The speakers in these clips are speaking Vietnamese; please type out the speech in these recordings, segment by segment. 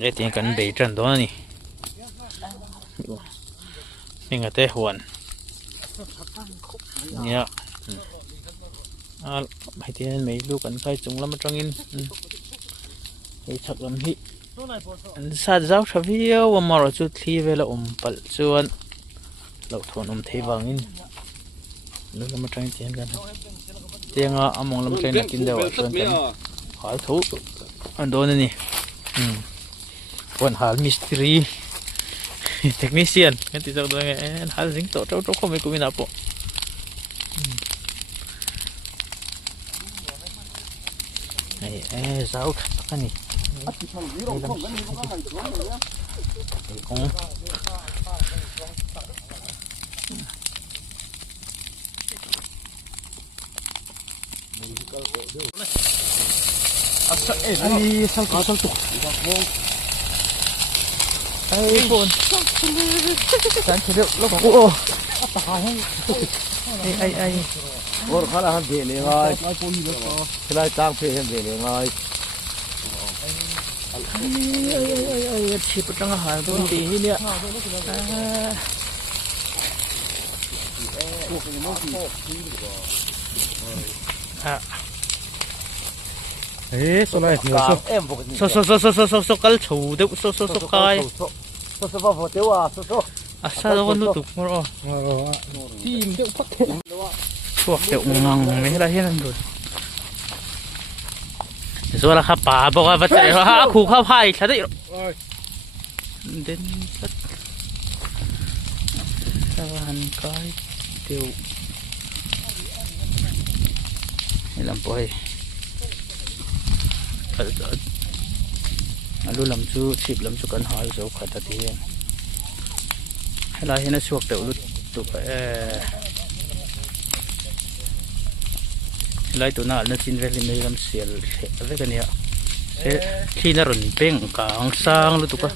cái tiếng cần bể trần đó nè nhưng mà té huồn nhá mấy tiếng mấy lúc cần phải chúng lắm trong in cái thật lắm hi sát giáo sao video mà rồi chút thi về là bận chuan lẩu thôn thế vàng in lúc lắm trong tiếngกันtiếng mong lắm trong này kinh đâu chuanกันhỏi thú anh đó nè còn hal mystery technician kan tidak tahu hal sing tok kok me kumin apa sao kan ni iPhone dan tidak lupa ai Ủa khá là hơn tiền liền rồi. Cái này tăng phê hơn tiền liền rồi. chỉ có tăng hàng thôi tí nè Số này nhiều số cái chủ đấy số cái số vào tiêu à số sao đâu có nút tục mà rồi tìm được phát thuộc kiểu ngang mấy là hết rồi rồi là khắp bàบอกว่าจะหาคู่ข้าวไผ่ใช่ไหมเด่นสักสวรรค์ก้อยเตียวนี่ลำปอยlu làm chú xịp làm chú cần hỏi số khởi thật thì hay là hiện nay suộc tiểu lụt tụ phải lại tụ nào nó xin về thì mình làm xỉa với cái này khi nó run beng càng sang lụt tụ cả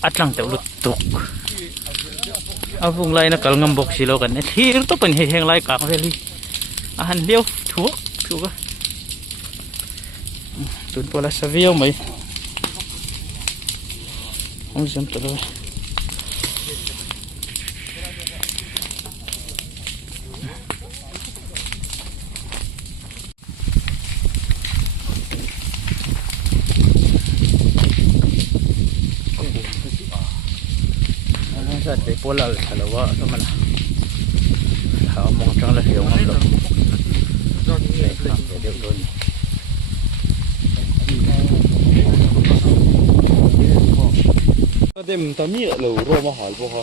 ắt lăng tiểu lụt tụ vùng lại nó càng ngâm bọc xì lâuกันthì nóเป็นแห้งlại càng về đi ăn liêu thuốc thuốc á tụi tôi là savio mấy không dám tự đâuสัตว์ไปปวดเราถ้าเราว่าถ้ามันเขามองจังเลยเดี๋ยวมันหลบเลยครับเดี๋ยวโดนđêm tao nhỉ lẩu rô mà hỏi vô hả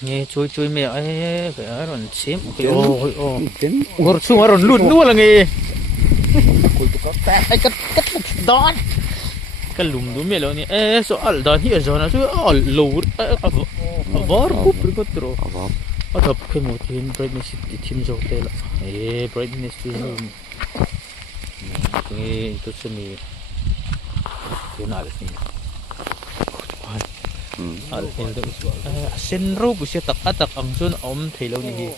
nghe chui mẹ ấy phải ở rồi xém cái ô ngồi xuống ở rồi luôn luôn là nghe cái đón cái lùm đúng mẹ rồi nè ê số ở đó thì ở đó nó chứ ở lù vỡ cúp rồi có trâu ở thập cái một thiên brightness thiên dầu tê là ê brightness thiên cái tôi xem đi cái nào đấy xin rú buổi sẽ tập ăn xuân ôm thì lâu này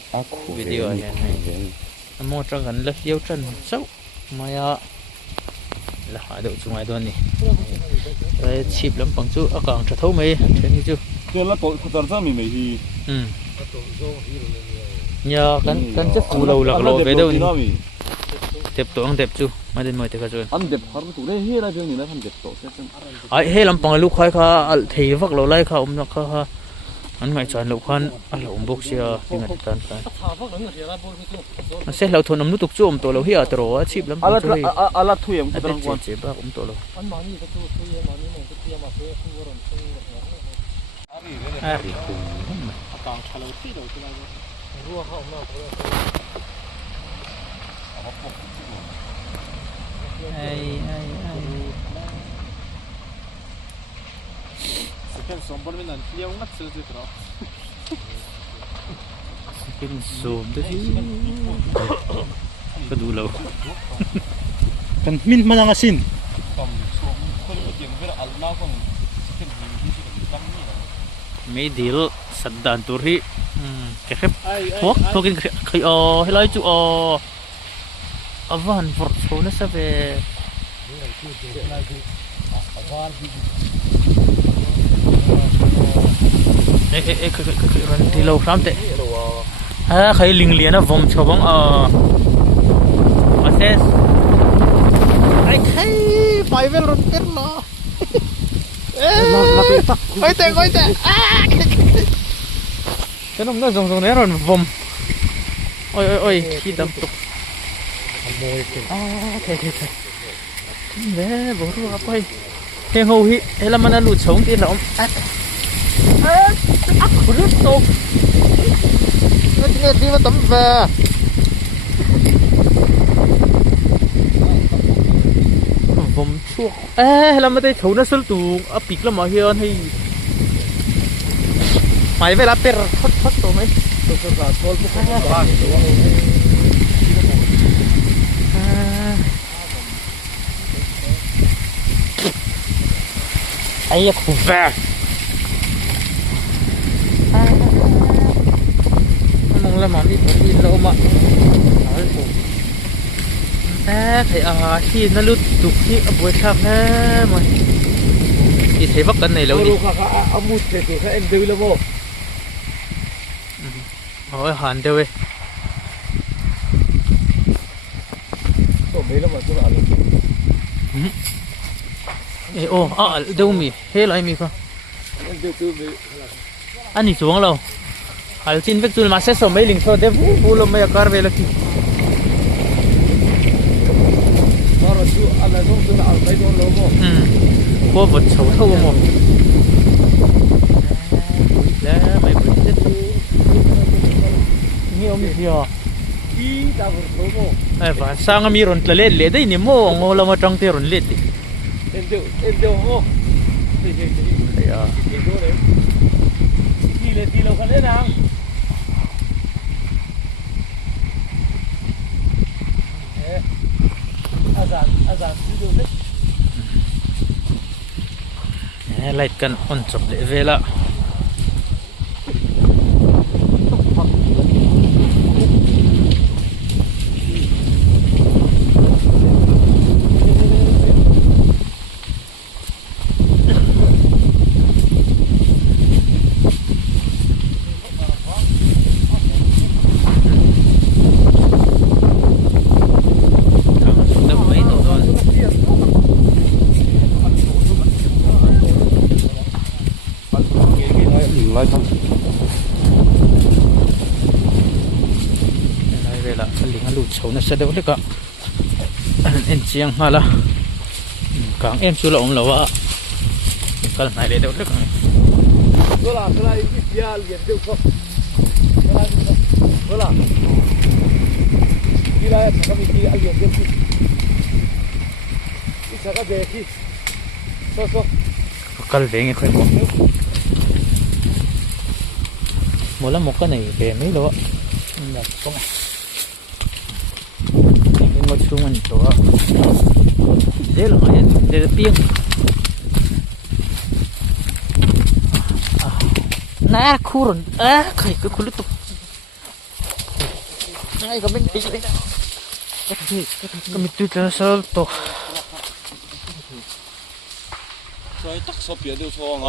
video này một trong gần lớp yêu chân xấu mà là hỏi được chúng ai luôn này chip lắm bằng chú ở còn trở thấu mấy thế như chưa tôi là tội thật ra mình thì nhờ cắn chất phù đầu lạc lộ về đâu đẹp tổ ăn đẹp chú mà đến mời thầy rồi ăn đẹp hả tụi đây hết là chuyện gì đó ăn đẹp tổ ấy hết làm bằng lúc khai kha thì vắt lỗ lai kha nó kha anh mày chọn lục khoan anh lục bốc xe đi ngặt tan phải nó sẽ lậu thôn nút tục chú tổ lậu hiệt tổ chip lắm ala thui em cái quan chế ba tổ lậu cái sòng bên mình liêu ngắt sữa rồi đó cái sòng đấy cái đủ lâu kan min mana ngasin mấy điều sạch đàn turi cái khép thuốc cái hay nói chú van vọt số nó sẽ về รันที่เราซ้ำเตะใครลิงเลียนะผมชอบมาเซสไอ้ใครไปเวลรถเต็มล้อไปเตะฉันน้องน่าสงสารเนี่ยรถผมโอ้ยขี้ดำตุกเด้บอกรู้ว่าไปเฮงหูฮิเฮลมันหลุดชงที่เราคุณรู้ตกนี่ที่ว่าตั้มฟ้าผมชั่วเราไม่ได้ถูกนะสุดตูเอาปีกแล้วมาเฮียนให้ไปเวลาเป็นทดตัวไหมตัวกระดาษทดพวกบ้านไอ้ขุแฝงมองแล้วมันที่ตัวที่เรามาใครที่นั่นรู้ตุกที่อบวยชักแน่มันที่เทบักกันไหนแล้วดิเอามุดเสร็จแค่เอ็นดูแล้วโม่โอ้ยหันเดียวเว้ยตัวไม่แล้วมันตัวอะไรโอ้เดี๋ยวมีเฮ้ยอะไรมีก็อันนี้สวงเราฮัลจินเวกจูนมาเซสโซไม่ลิงโซเดฟูบูลไม่การเวลกี้อะไรต้องตัวอะไรไม่โดนล้มพวกบดเฉาเท่าโมแล้วไม่เป็นเด็ดนี่เอามีเดียวที่ตาบอดล้มว่าสร้างมีรอนทะเลเลยได้นี่โมงเรามาจังเตรอนเล็ดดิเอ็นเดียวโม่ที่ดูเลยที่เราคันเล่นนะอาจารย์ที่ดูเลยไล่กันอ่อนจบเลยเวลาชาวนาเสด็จเลยก็เอ็นเชียงมาละกลางเอ็มสุลองแล้วว่าก็ไหนเลยเดี๋ยวเล็กหน่อยเวลาอีกยาเลี้ยงเดี๋ยวก็เวลาที่ไรสักมีที่อายุเดี๋ยวที่สักเด็กที่โซ่ก็เลี้ยงค่อยบอกหมดแล้วหมดก็ไหนเลี้ยงไม่รู้แบบต้องมาช่วยตัวเดี๋ยวเราเดี๋ยวเปียงน่าคูรนใครก็คุณรู้ตัวไอ้ก็ไม่ตีเลยก็ไม่ตีแล้วสักตัวใช่ตักสอบเปียเดียวโชว์ไง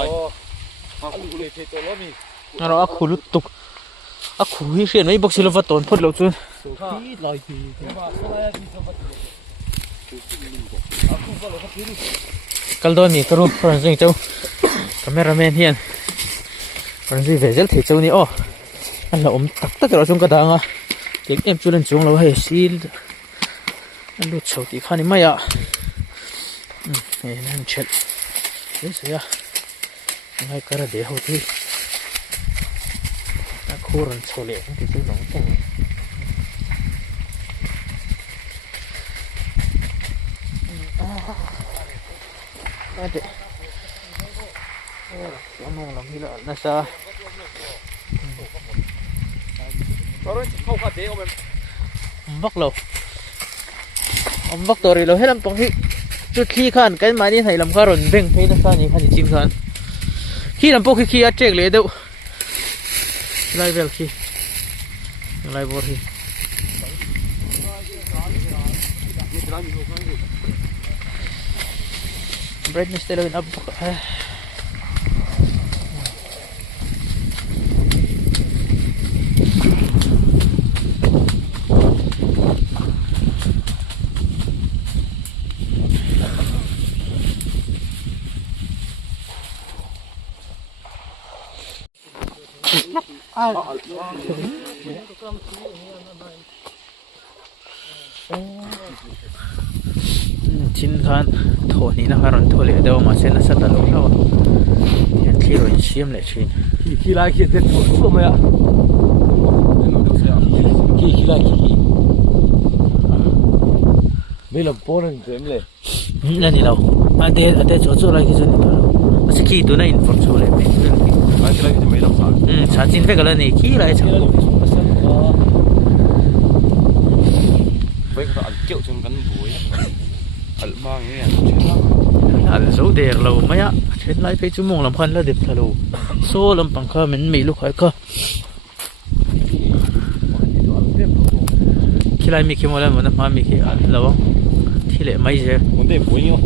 คุณเลยเทตัวล้อมีเราคุณรู้ตัวคุณเห็นไหมบอกสิเราว่าตอนพูดเราจนกัลโดนี่ก็รู้ฟรานซิงเจ้าคาเมราแมนเฮียนฟรานซิงเวเซลที่เจ้านี่อ๋ออันเราตักเราจงกระดังอ่ะเด็กเอ็มจุลันจงเราให้ซีลอันดูโชว์ที่ข้านี่ไม่อ่ะนั่นเช็ดเฮ้ยเสียยังไงก็ระเดี๋ยวที่คูรันโชเล่ที่ซื้อหนังแต่งเด็กน้องเรามีแล้วนะจ๊ะตอนนี้เข้าคาเดเอาแบบบักเราบักตัวเราให้ลำตรงที่จุดขี้ขันกันมานี่ให้ลำข้ารนเบ่งให้นะจ๊ะนี่ขันจิมขันขี้ลำโป๊กขี้อัดเจ๊กเลยเด้อไล่เบลขี้ไล่บอร์ขี้ brightness tayo up. Chin khan thoni na karon thole daw ma sen sa talo lawa yan thiro in siam le chin khi lại khi tết thua mày ạ khi lại khi mấy lần bố nên thế này là ni law ate cho cho lai ki jun ni law ase ki tu na in for cho le me lại cái mấy lần sao cha chin ve kala ni ki lai cha bây giờ ăn kiểu trong cắn búi ăn mang nghe al zo der lo maya chen lai pe chu mong lam khan la dip thalo so lam pang kha men mi lu khai ka khilai mi ki mola mana ma mi ki al law thile mai je vấn đề búi nhau